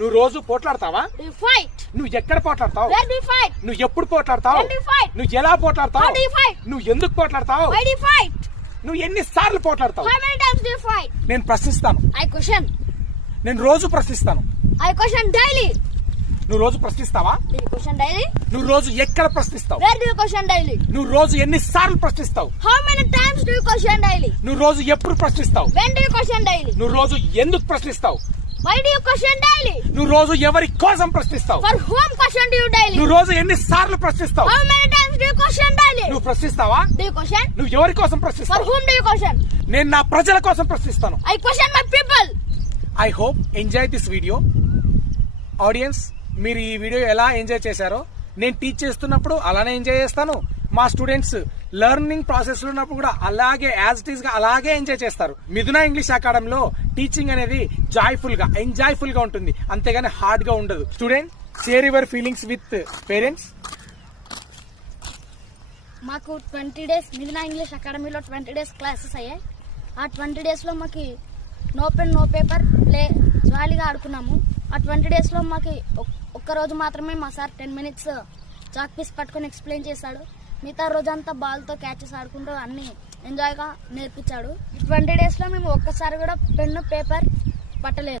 నువ్వు రోజు పోట్లాడతావా? నువ్వు ఎక్కడ పోట్లాడతావు? నువ్వు ఎప్పుడు పోట్లాడతావు? నువ్వు ఎలా పోట్లాడతావు? నువ్వు ఎందుకు పోట్లాడతావు? నువ్వు ఎన్నిసార్లు పోట్లాడతావు? నేను ప్రశ్నిస్తాను. నేను రోజు ప్రశ్నిస్తాను. నువ్వు రోజు ప్రశ్నిస్తావా? నువ్వు రోజు ఎక్కడ ప్రశ్నిస్తావు? నువ్వు రోజు ఎన్నిసార్లు ప్రశ్నిస్తావు? నువ్వు రోజు ఎప్పుడు ప్రశ్నిస్తావు? నువ్వు రోజు ఎందుకు ప్రశ్నిస్తావు? నువ్వు రోజు ఎవరి కోసం ప్రశ్నిస్తావు? నువ్వు రోజు ఎన్నిసార్లు ప్రశ్నిస్తావు? నువ్వు ప్రశ్నిస్తావా? నువ్వు ఎవరి కోసం ప్రశ్నిస్తావు? నేను నా ప్రజల కోసం ప్రశ్నిస్తాను. I hope enjoy this video. Audience, మీరు ఈ వీడియో ఎలా ఎంజాయ్ చేశారో నేను టీచ్ చేస్తున్నప్పుడు అలానే ఎంజాయ్ చేస్తాను. మా స్టూడెంట్స్ లెర్నింగ్ ప్రాసెస్ లో ఉన్నప్పుడు కూడా అలాగే యాజ్ ఇట్ ఈస్ గా అలాగే ఎంజాయ్ చేస్తారు. మిథున ఇంగ్లీష్ అకాడమీలో టీచింగ్ అనేది జాయ్ఫుల్ గా ఎంజాయ్ఫుల్ గా ఉంటుంది, అంతేగాని హార్డ్ గా ఉండదు. Student, share your feelings with parents. మాకు 20 days మిథున ఇంగ్లీష్ అకాడమీలో 20 days క్లాసెస్ అయ్యాయి. ఆ 20 days లో మాకు no pen no paper play జాలీగా ఆడుకున్నాము. ఆ 20 days లో మాకు ఒక్కరోజు మాత్రమే మా సార్ 10 minutes చాక్ పీస్ పట్టుకొని ఎక్స్ప్లెయిన్ చేశాడు. మిగతా రోజంతా బాల్తో క్యాచెస్ ఆడుకుంటూ అన్ని ఎంజాయ్గా నేర్పించాడు. 20 days లో మేము ఒక్కసారి కూడా పెన్ను పేపర్ పట్టలేదు.